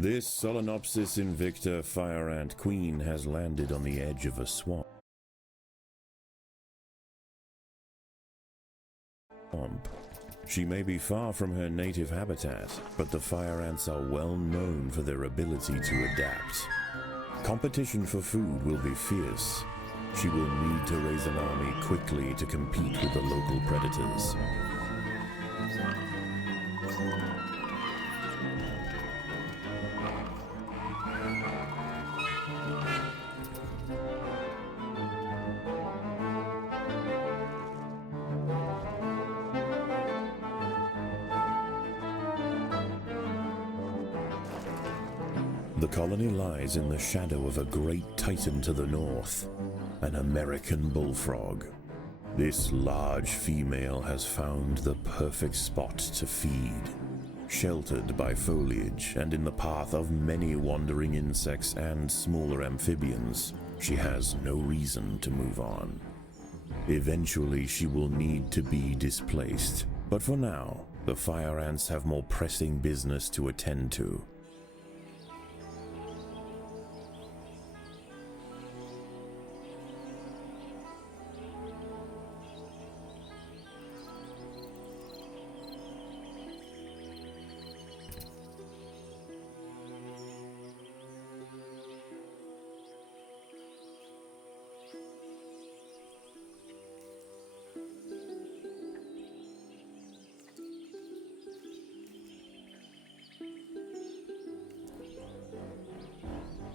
This Solenopsis invicta fire ant queen has landed on the edge of a swamp. She may be far from her native habitat, but the fire ants are well known for their ability to adapt. Competition for food will be fierce. She will need to raise an army quickly to compete with the local predators. The colony lies in the shadow of a great titan to the north, an American bullfrog. This large female has found the perfect spot to feed. Sheltered by foliage and in the path of many wandering insects and smaller amphibians, she has no reason to move on. Eventually she will need to be displaced, but for now, the fire ants have more pressing business to attend to.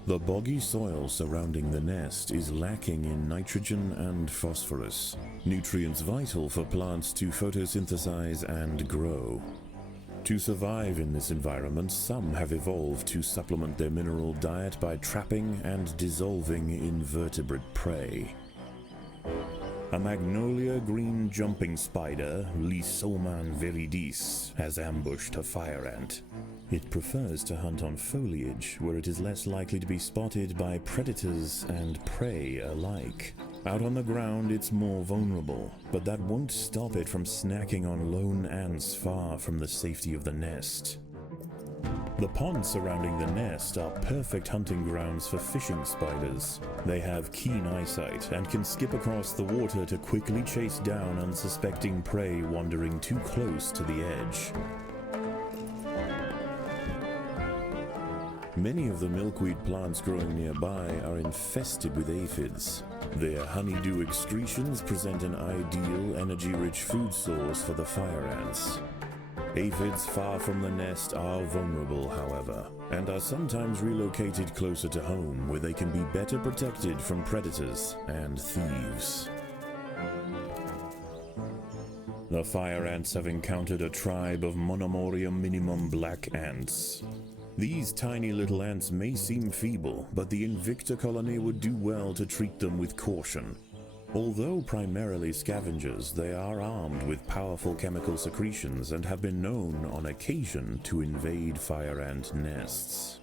The boggy soil surrounding the nest is lacking in nitrogen and phosphorus, nutrients vital for plants to photosynthesize and grow. To survive in this environment, some have evolved to supplement their mineral diet by trapping and dissolving invertebrate prey. A magnolia green jumping spider, Lysoman viridis, has ambushed a fire ant. It prefers to hunt on foliage, where it is less likely to be spotted by predators and prey alike. Out on the ground, it's more vulnerable, but that won't stop it from snacking on lone ants far from the safety of the nest. The ponds surrounding the nest are perfect hunting grounds for fishing spiders. They have keen eyesight and can skip across the water to quickly chase down unsuspecting prey wandering too close to the edge. Many of the milkweed plants growing nearby are infested with aphids. Their honeydew excretions present an ideal, energy-rich food source for the fire ants. Aphids far from the nest are vulnerable, however, and are sometimes relocated closer to home, where they can be better protected from predators and thieves. The fire ants have encountered a tribe of Monomorium minimum black ants. These tiny little ants may seem feeble, but the Invicta colony would do well to treat them with caution. Although primarily scavengers, they are armed with powerful chemical secretions and have been known on occasion to invade fire ant nests.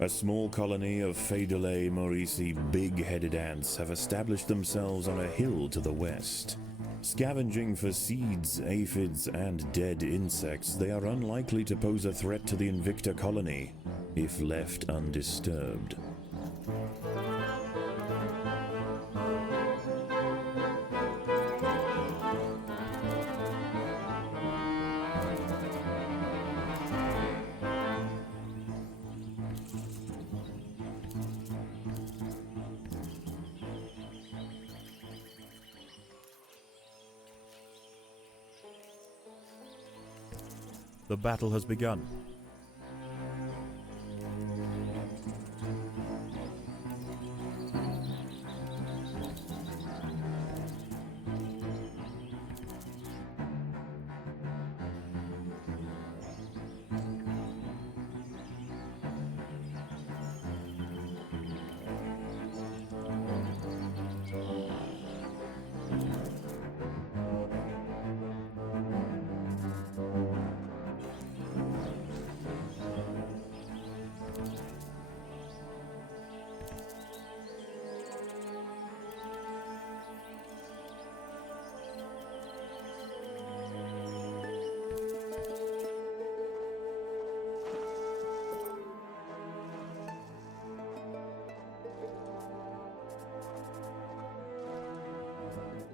A small colony of Phaedulae maurici big-headed ants have established themselves on a hill to the west. Scavenging for seeds, aphids, and dead insects, they are unlikely to pose a threat to the Invicta colony, if left undisturbed. The battle has begun.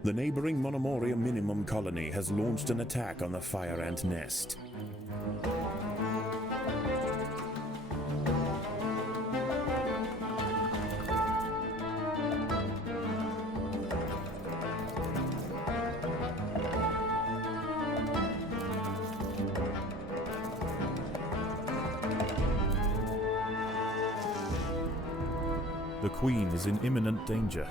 The neighboring Monomoria minimum colony has launched an attack on the fire ant nest. The queen is in imminent danger.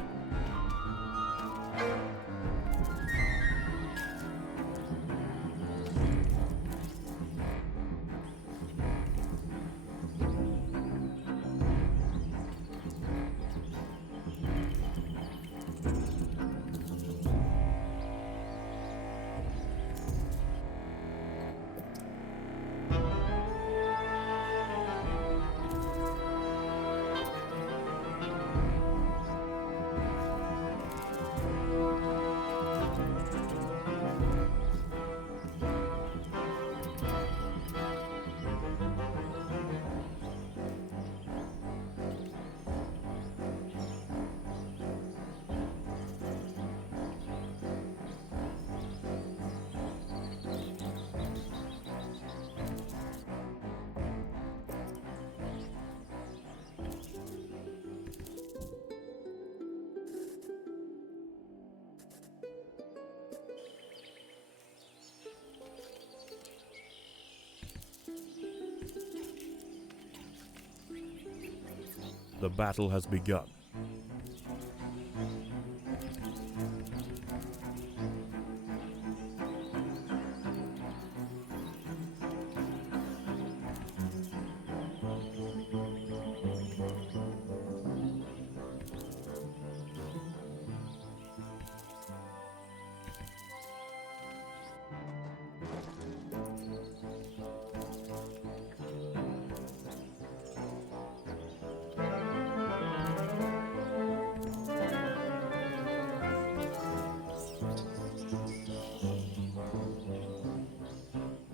The battle has begun.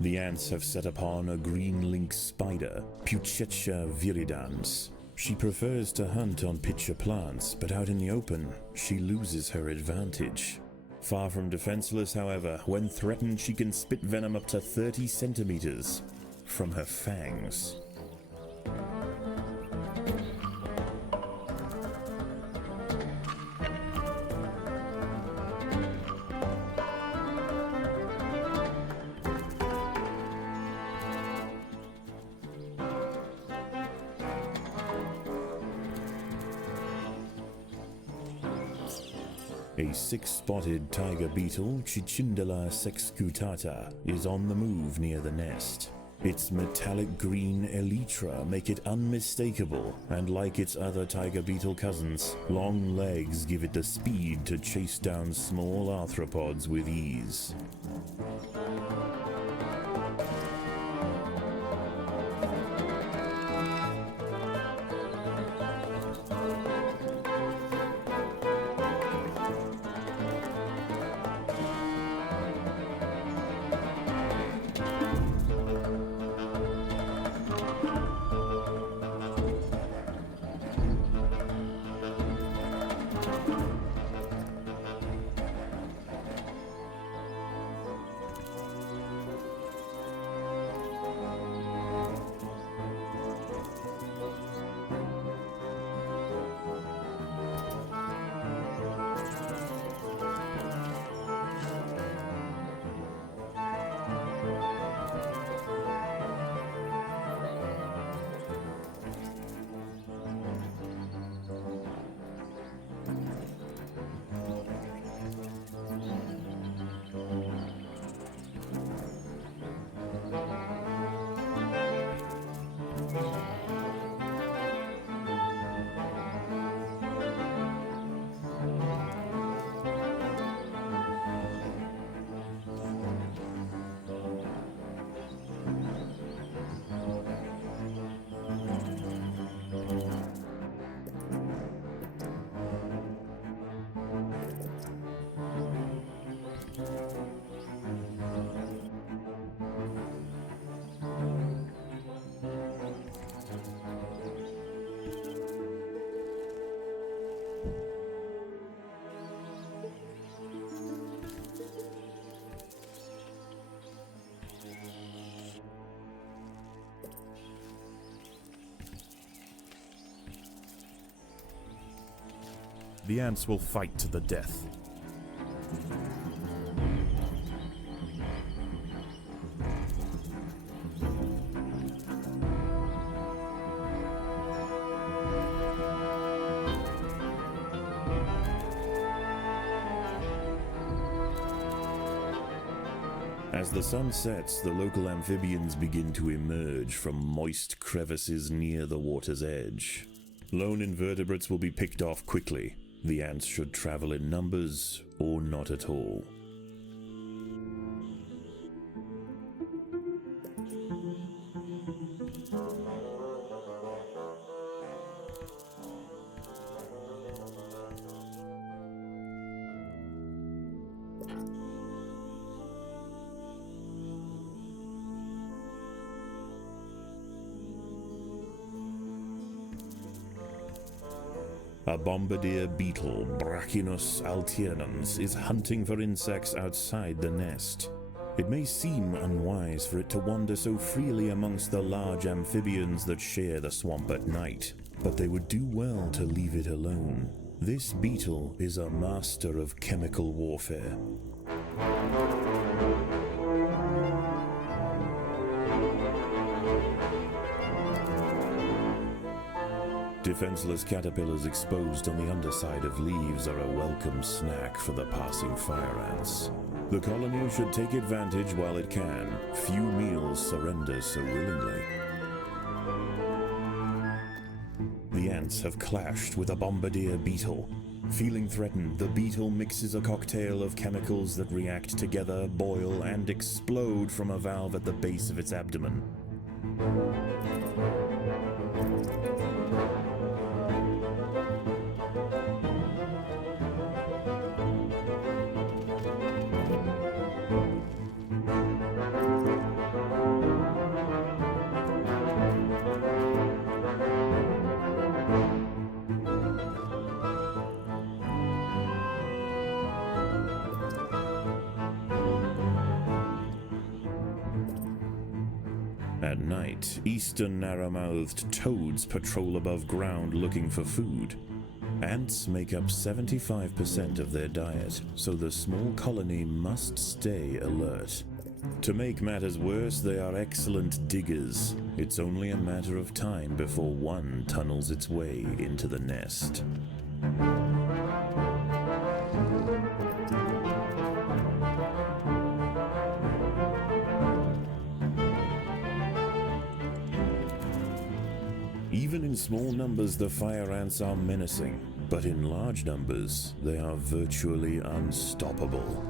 The ants have set upon a green lynx spider, Puccetia viridans. She prefers to hunt on pitcher plants, but out in the open, she loses her advantage. Far from defenseless, however, when threatened she can spit venom up to 30 centimeters from her fangs. A six-spotted tiger beetle, Cicindela sexcutata, is on the move near the nest. Its metallic green elytra make it unmistakable, and like its other tiger beetle cousins, long legs give it the speed to chase down small arthropods with ease. the ants will fight to the death. As the sun sets, the local amphibians begin to emerge from moist crevices near the water's edge. Lone invertebrates will be picked off quickly. The ants should travel in numbers or not at all. A bombardier beetle, Brachinus alternans, is hunting for insects outside the nest. It may seem unwise for it to wander so freely amongst the large amphibians that share the swamp at night, but they would do well to leave it alone. This beetle is a master of chemical warfare. Defenseless caterpillars exposed on the underside of leaves are a welcome snack for the passing fire ants. The colony should take advantage while it can. Few meals surrender so willingly. The ants have clashed with a bombardier beetle. Feeling threatened, the beetle mixes a cocktail of chemicals that react together, boil, and explode from a valve at the base of its abdomen. At night, eastern narrow-mouthed toads patrol above ground looking for food. Ants make up 75% of their diet, so the small colony must stay alert. To make matters worse, they are excellent diggers. It's only a matter of time before one tunnels its way into the nest. Even in small numbers, the fire ants are menacing, but in large numbers, they are virtually unstoppable.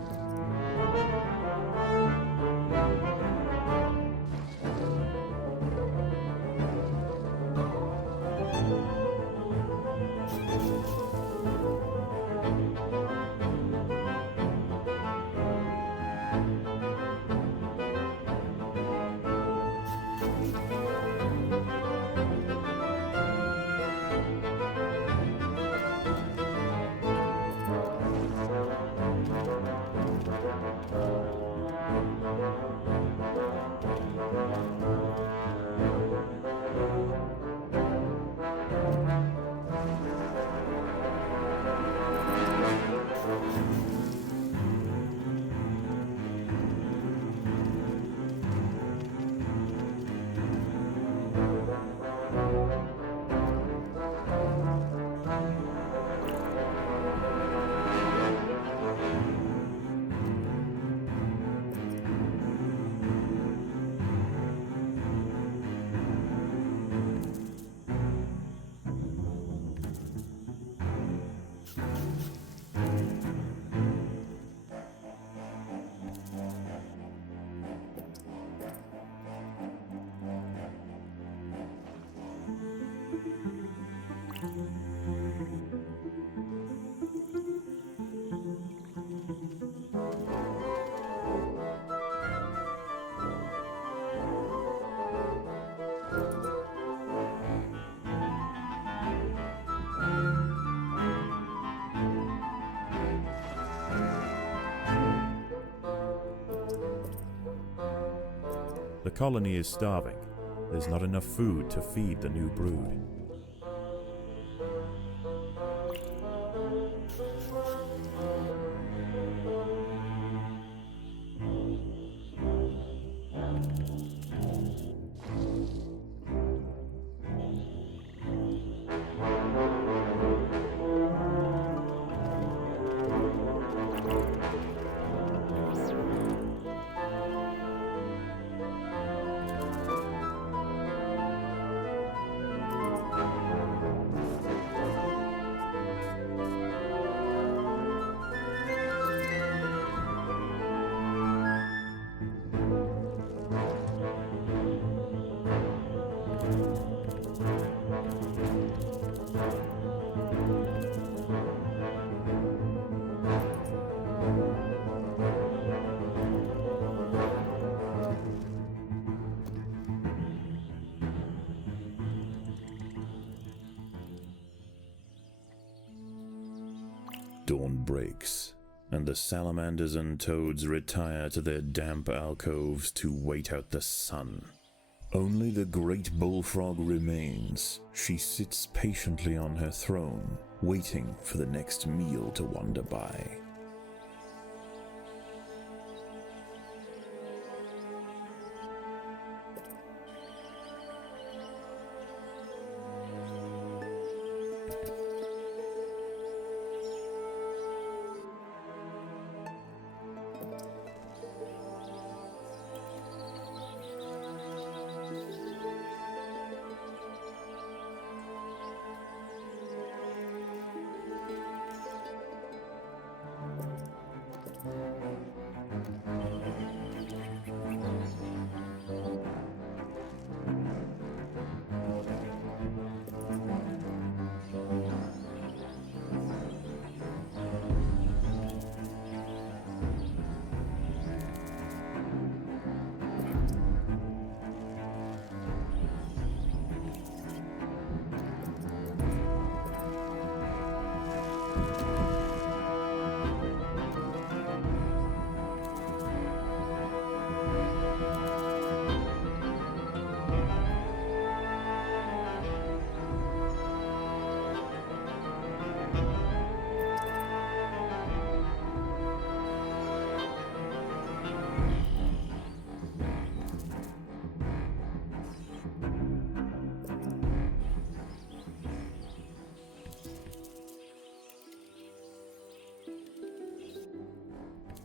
The colony is starving. There's not enough food to feed the new brood. Dawn breaks, and the salamanders and toads retire to their damp alcoves to wait out the sun. Only the great bullfrog remains. She sits patiently on her throne, waiting for the next meal to wander by.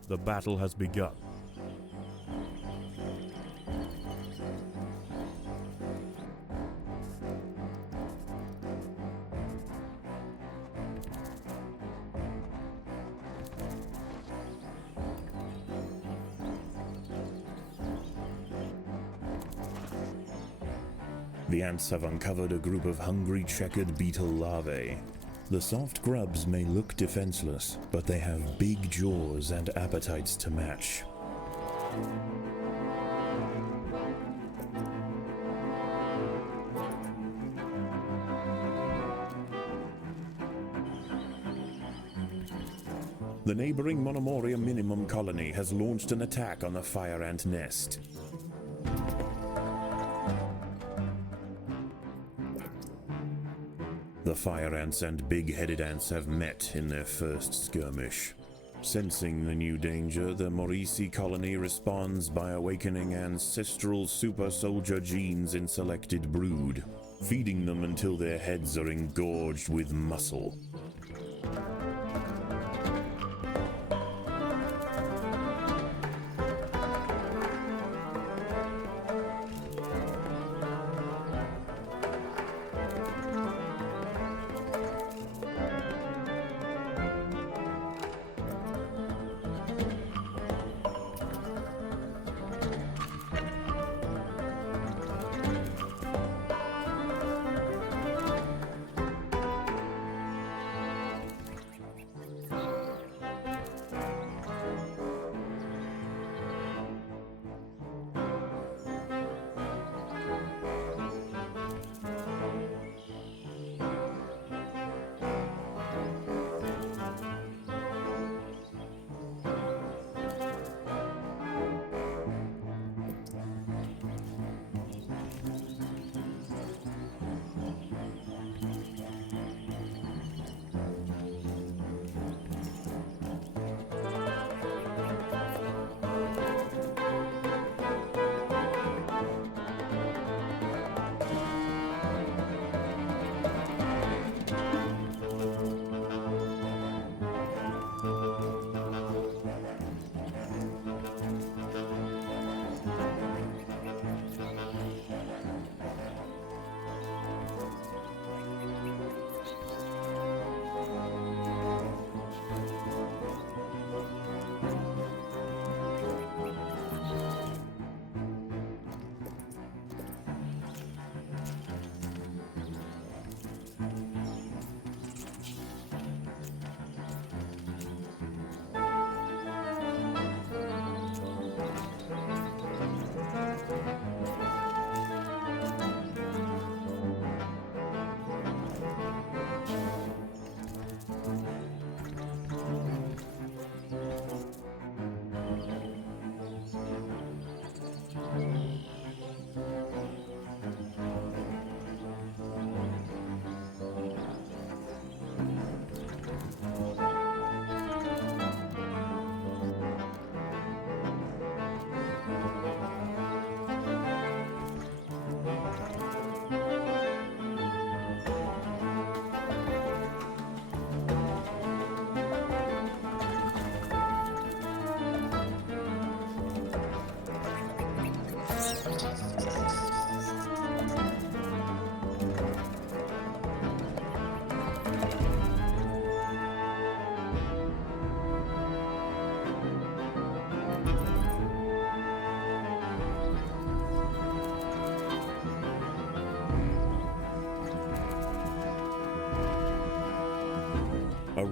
The battle has begun. The ants have uncovered a group of hungry checkered beetle larvae. The soft grubs may look defenseless, but they have big jaws and appetites to match. The neighboring Monomoria minimum colony has launched an attack on the fire ant nest. The fire ants and big-headed ants have met in their first skirmish. Sensing the new danger, the Morisi colony responds by awakening ancestral super soldier genes in selected brood, feeding them until their heads are engorged with muscle.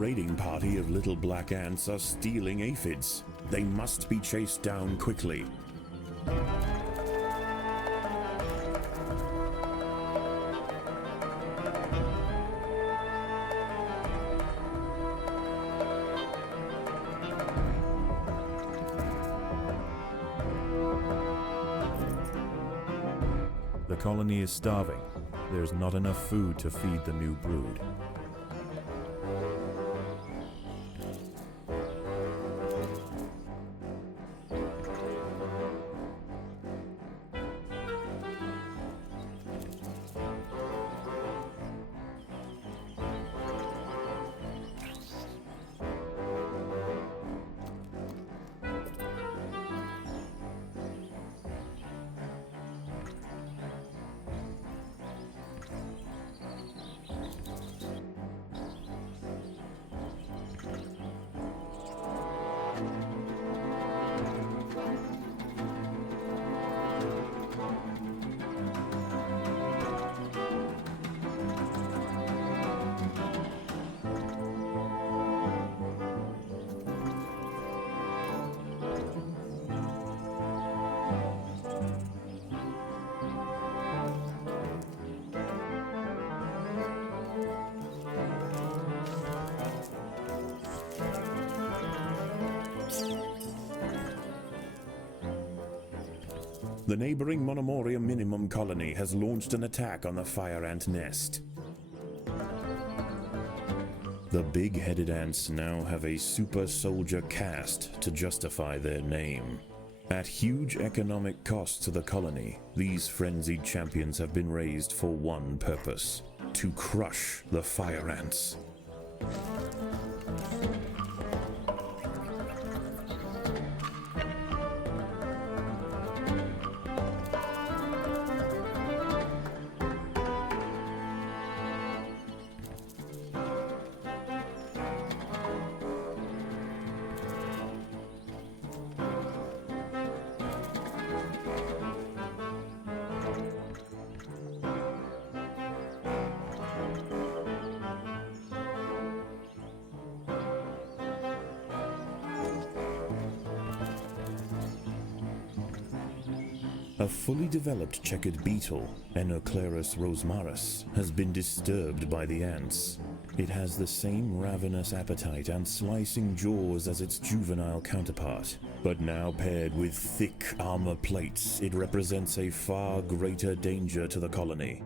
raiding party of little black ants are stealing aphids. They must be chased down quickly. The colony is starving. There's not enough food to feed the new brood. The neighboring Monomoria Minimum colony has launched an attack on the fire ant nest. The big-headed ants now have a super soldier caste to justify their name. At huge economic cost to the colony, these frenzied champions have been raised for one purpose: to crush the fire ants. A fully developed checkered beetle, Enoclerus rosmarus, has been disturbed by the ants. It has the same ravenous appetite and slicing jaws as its juvenile counterpart, but now paired with thick armor plates, it represents a far greater danger to the colony.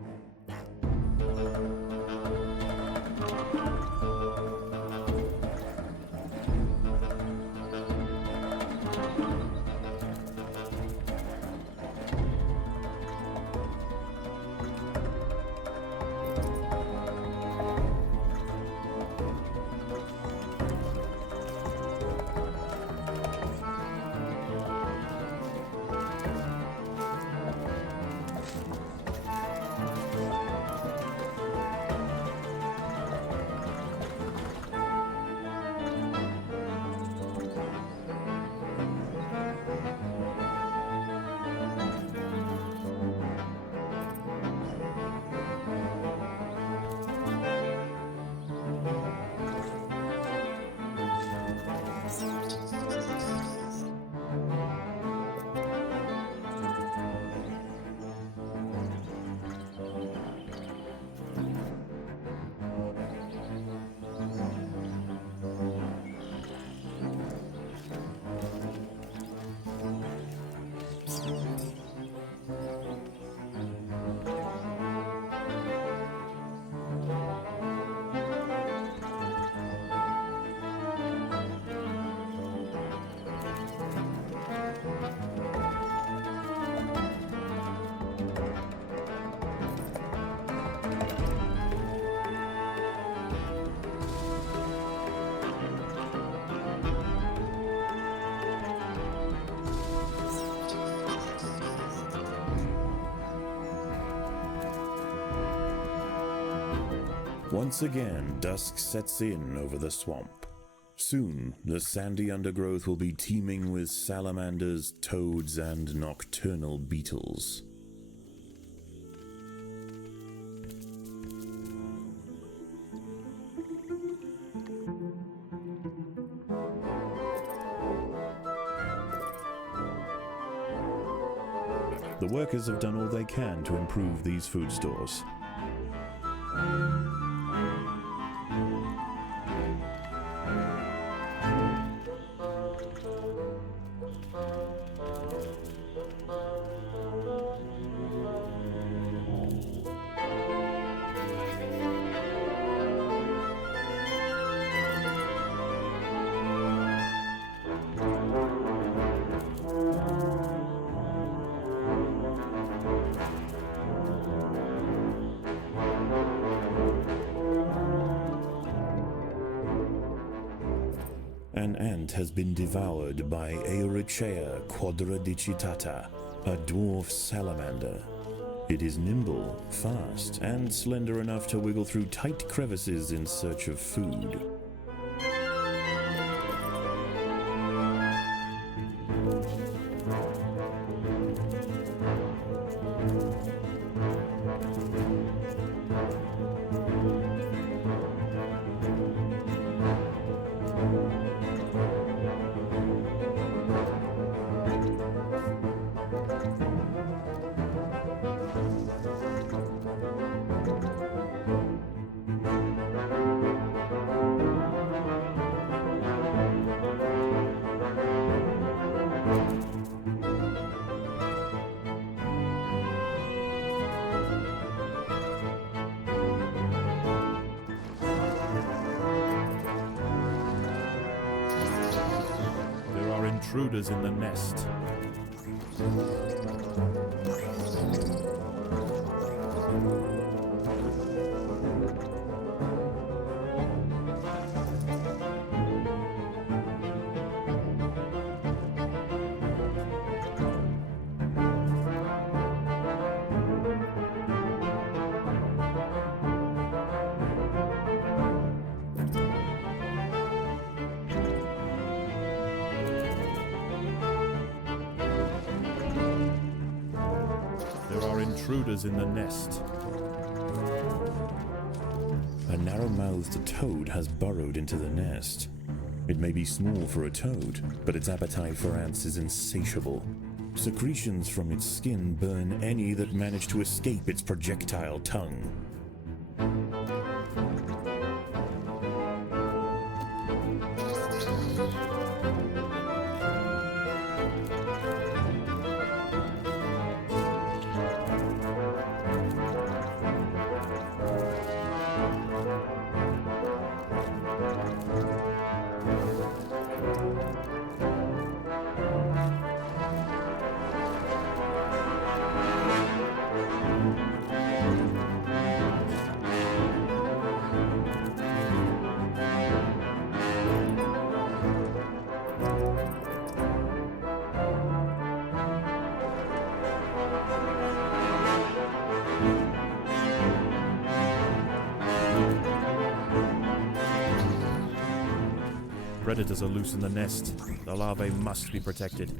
Once again, dusk sets in over the swamp. Soon, the sandy undergrowth will be teeming with salamanders, toads, and nocturnal beetles. The workers have done all they can to improve these food stores. An ant has been devoured by Eurychea quadradicitata, a dwarf salamander. It is nimble, fast, and slender enough to wiggle through tight crevices in search of food. Intruders in the nest. Intruders in the nest. A narrow-mouthed toad has burrowed into the nest. It may be small for a toad, but its appetite for ants is insatiable. Secretions from its skin burn any that manage to escape its projectile tongue. Predators are loose in the nest. The larvae must be protected.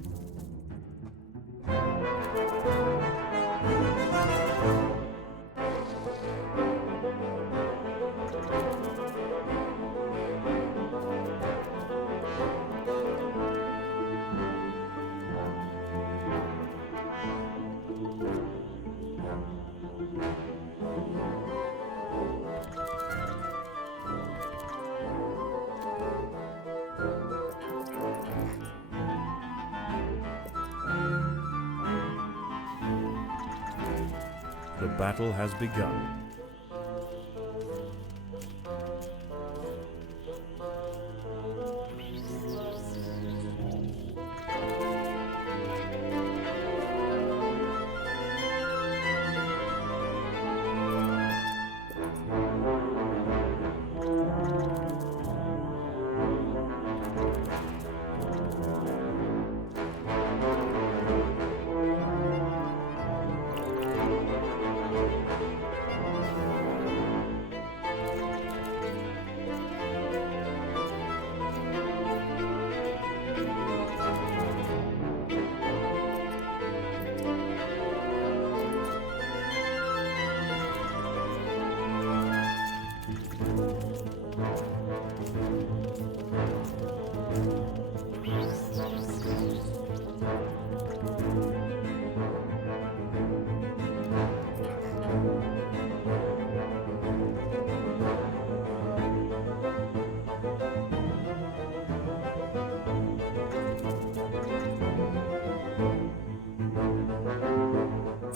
The battle has begun.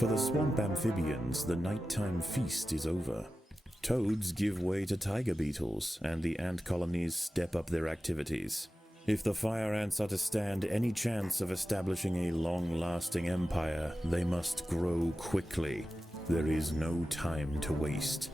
For the swamp amphibians, the nighttime feast is over. Toads give way to tiger beetles, and the ant colonies step up their activities. If the fire ants are to stand any chance of establishing a long-lasting empire, they must grow quickly. There is no time to waste.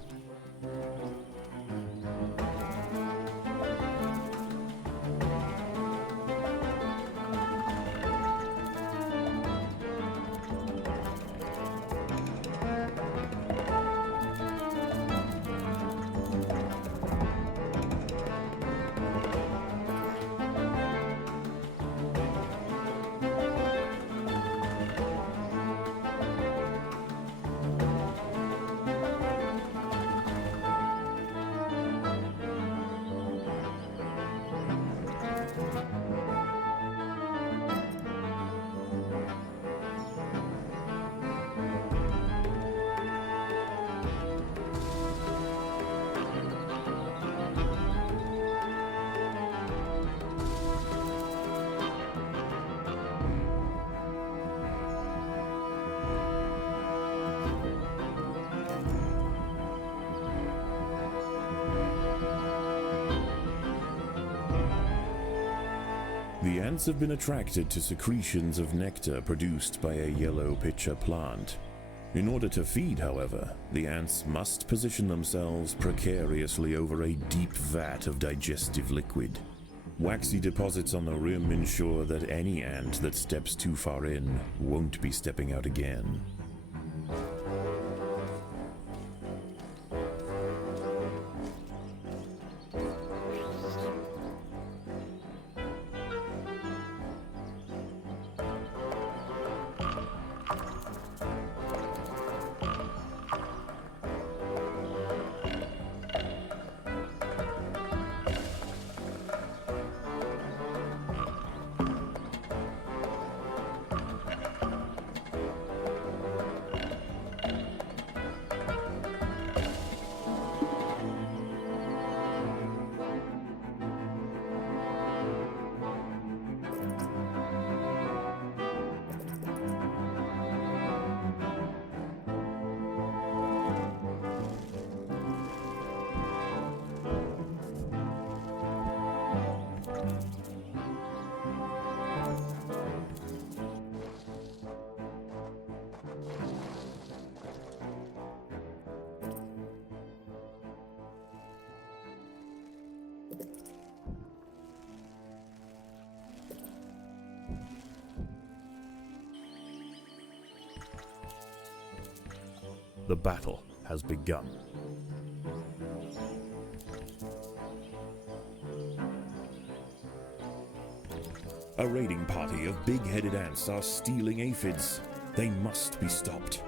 The ants have been attracted to secretions of nectar produced by a yellow pitcher plant. In order to feed, however, the ants must position themselves precariously over a deep vat of digestive liquid. Waxy deposits on the rim ensure that any ant that steps too far in won't be stepping out again. The battle has begun. A raiding party of big-headed ants are stealing aphids. They must be stopped.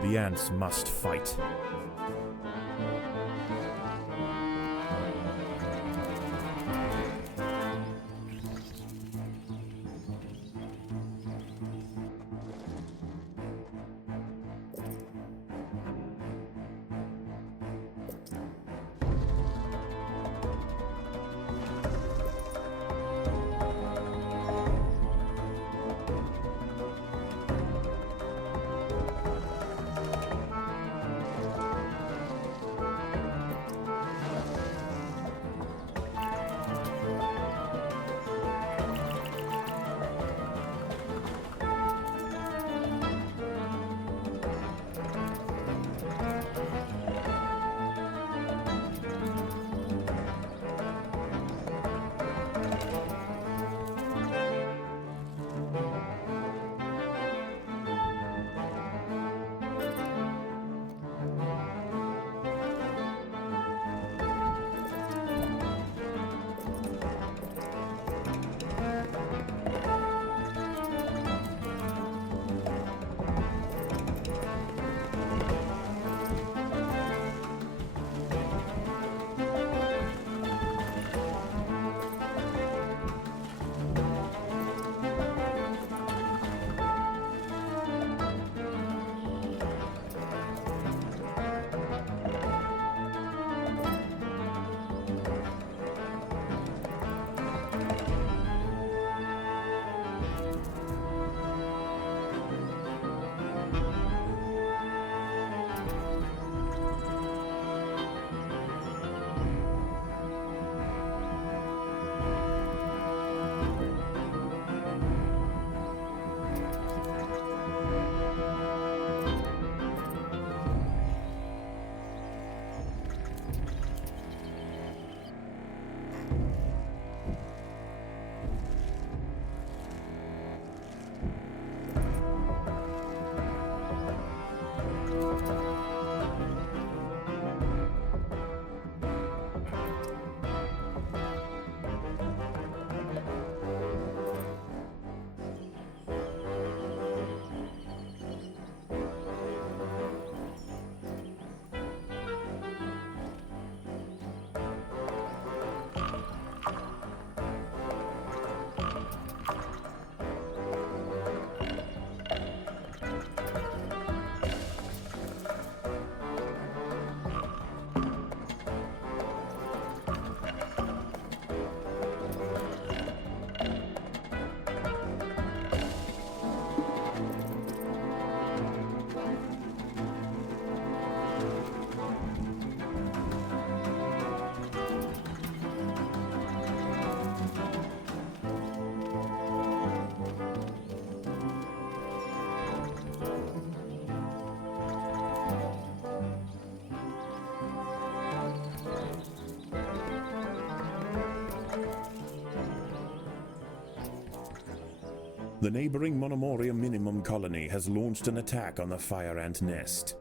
The ants must fight. The neighboring Monomoria Minimum colony has launched an attack on the fire ant nest.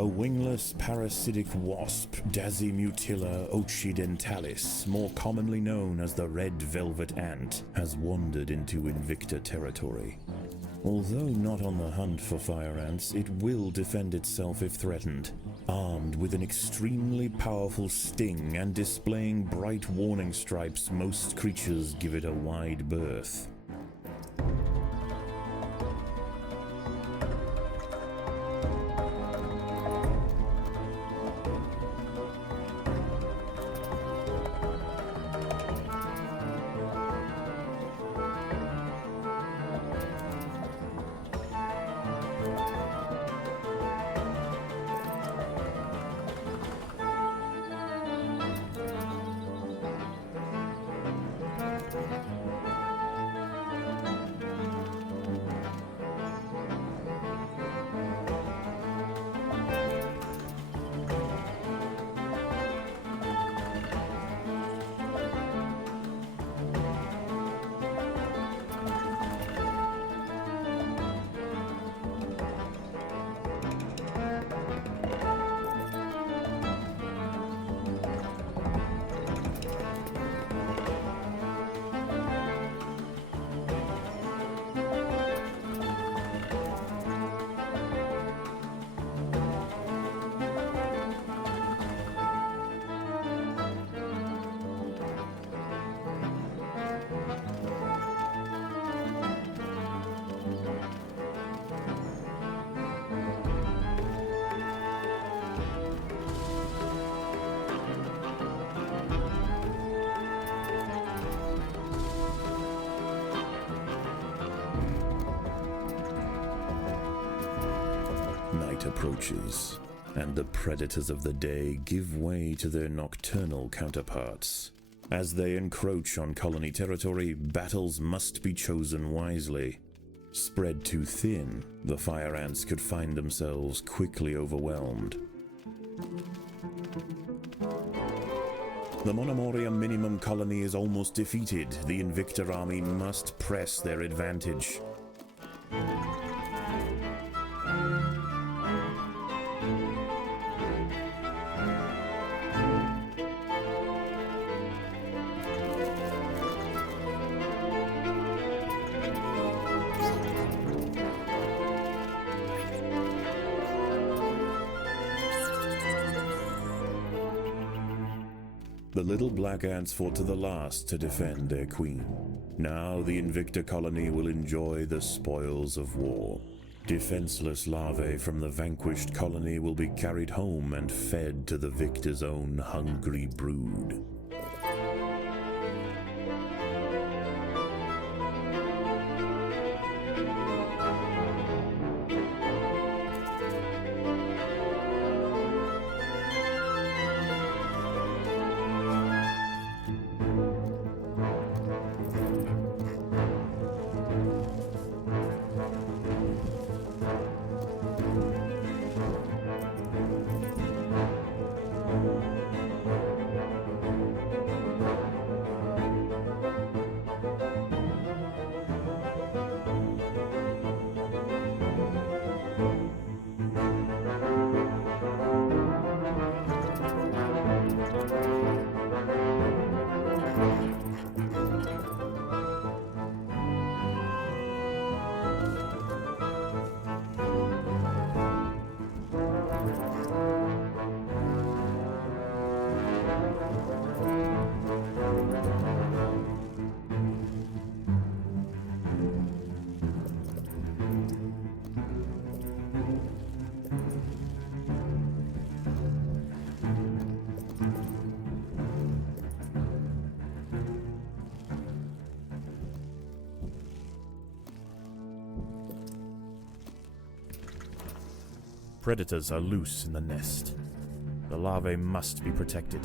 A wingless parasitic wasp, Dasimutilla occidentalis, more commonly known as the red velvet ant, has wandered into Invicta territory. Although not on the hunt for fire ants, it will defend itself if threatened. Armed with an extremely powerful sting and displaying bright warning stripes, most creatures give it a wide berth. night approaches, and the predators of the day give way to their nocturnal counterparts. As they encroach on colony territory, battles must be chosen wisely. Spread too thin, the fire ants could find themselves quickly overwhelmed. The Monomoria minimum colony is almost defeated. The Invictor army must press their advantage. The little black ants fought to the last to defend their queen. Now the Invictor colony will enjoy the spoils of war. Defenseless larvae from the vanquished colony will be carried home and fed to the victor's own hungry brood. Predators are loose in the nest. The larvae must be protected.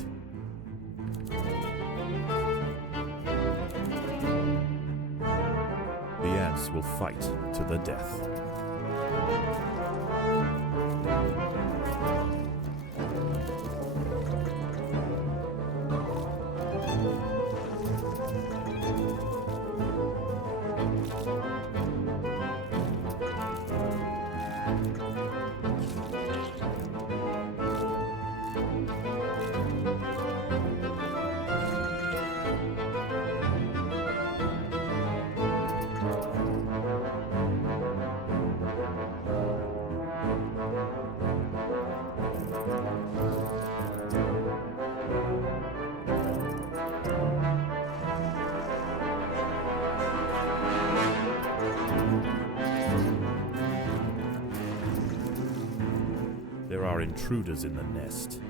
The ants will fight to the death. There are intruders in the nest.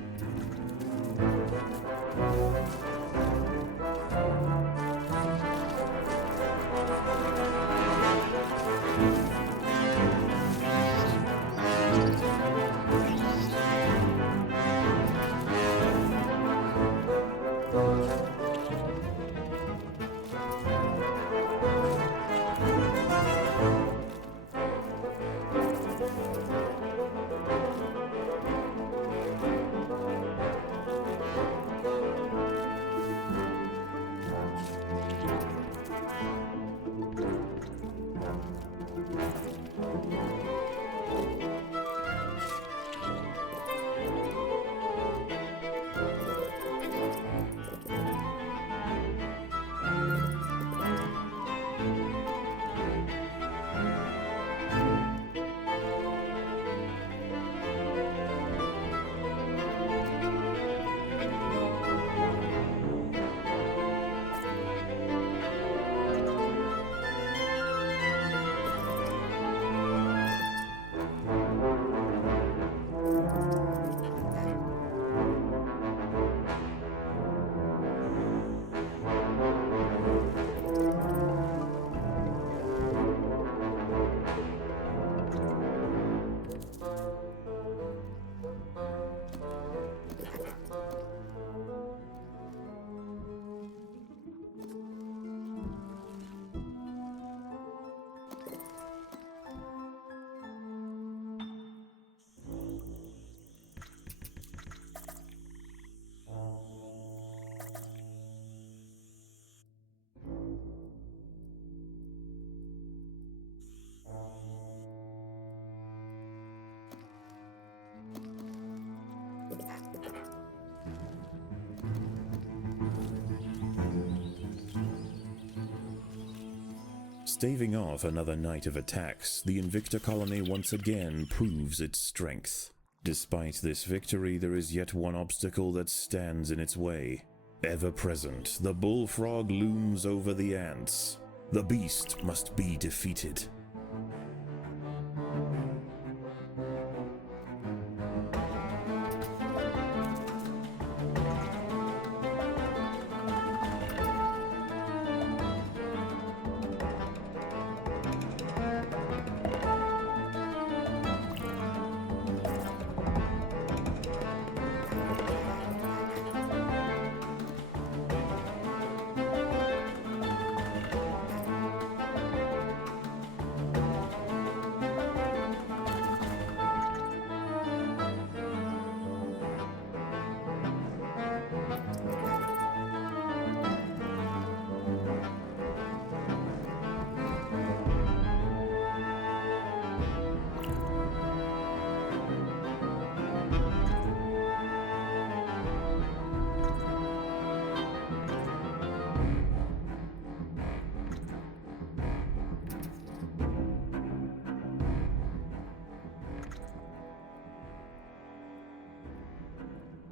Staving off another night of attacks, the Invicta colony once again proves its strength. Despite this victory, there is yet one obstacle that stands in its way. Ever present, the bullfrog looms over the ants. The beast must be defeated.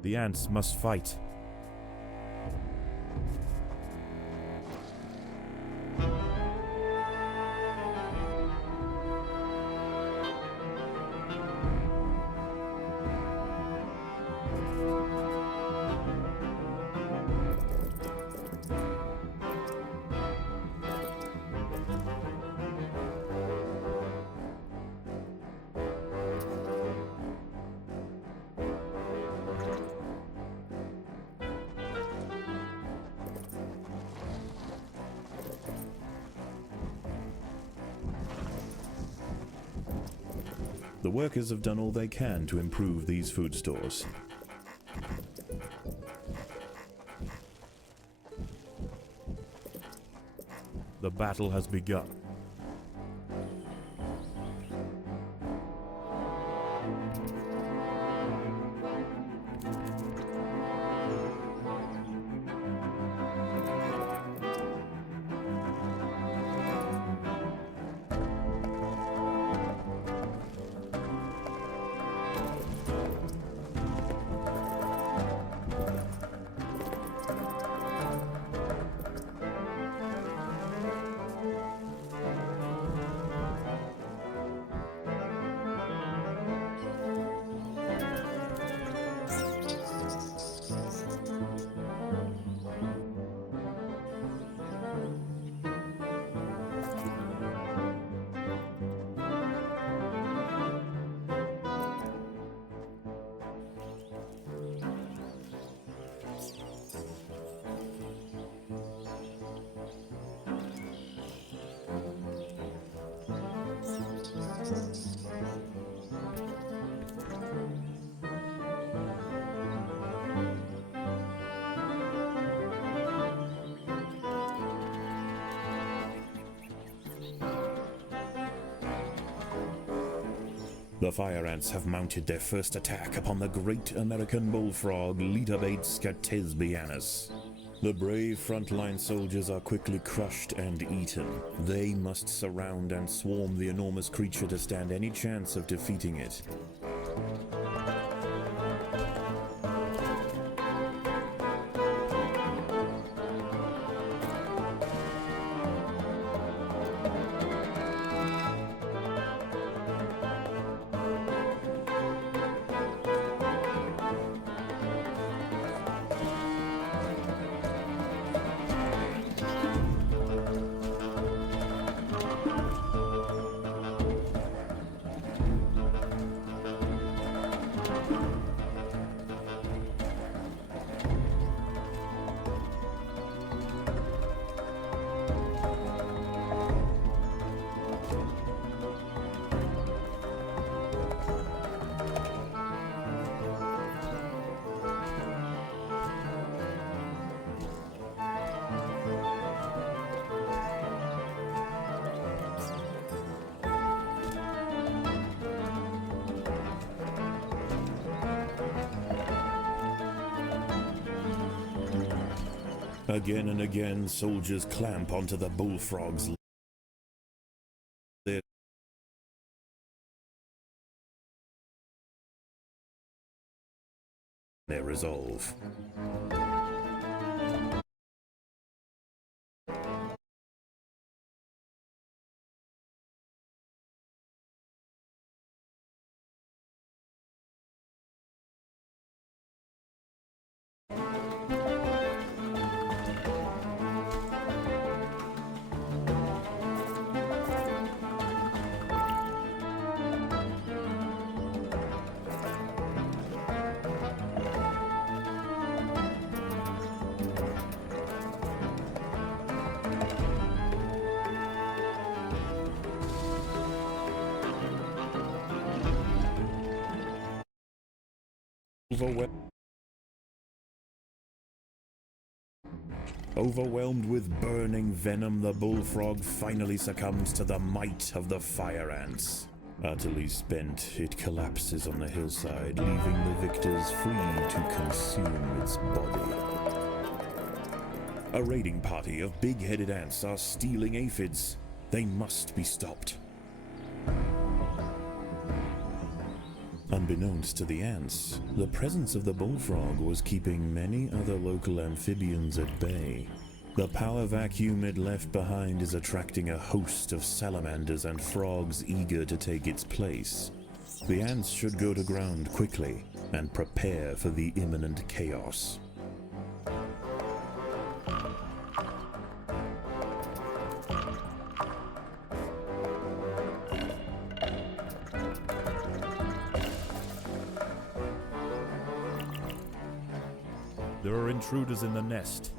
The ants must fight. The workers have done all they can to improve these food stores. The battle has begun. The fire ants have mounted their first attack upon the great American bullfrog Litabates scatesbianus. The brave frontline soldiers are quickly crushed and eaten. They must surround and swarm the enormous creature to stand any chance of defeating it. Again and again, soldiers clamp onto the bullfrog's their resolve. Overwhelmed with burning venom, the bullfrog finally succumbs to the might of the fire ants. Utterly spent, it collapses on the hillside, leaving the victors free to consume its body. A raiding party of big-headed ants are stealing aphids. They must be stopped. Unbeknownst to the ants, the presence of the bullfrog was keeping many other local amphibians at bay. The power vacuum it left behind is attracting a host of salamanders and frogs eager to take its place. The ants should go to ground quickly and prepare for the imminent chaos. There are intruders in the nest.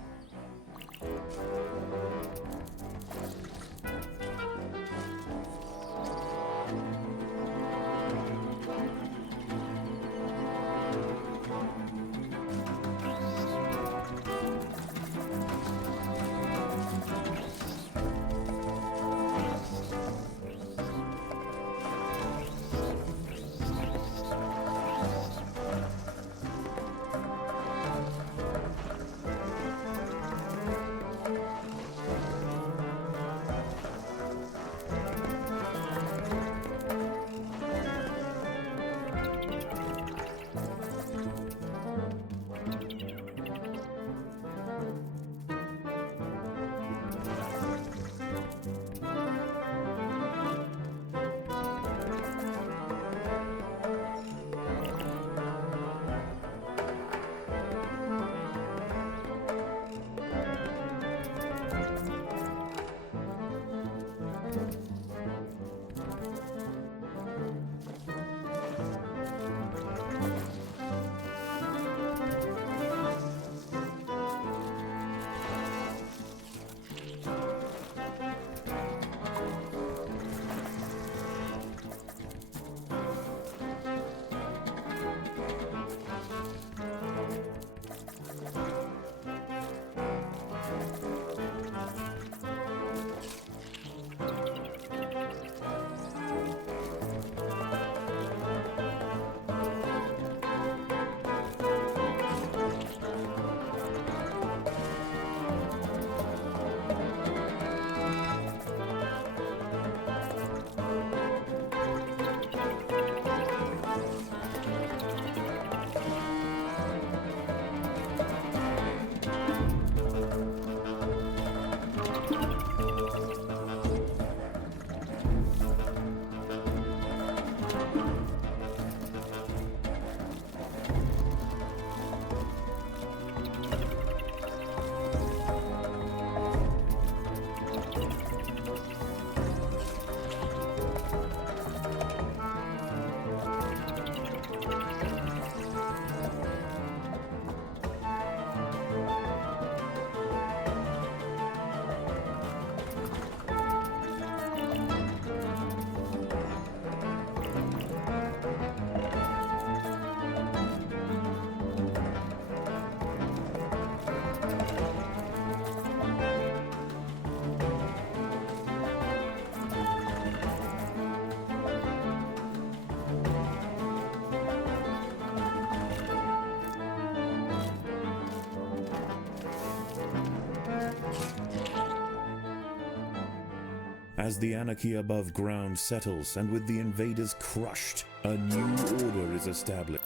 As the anarchy above ground settles and with the invaders crushed, a new order is established.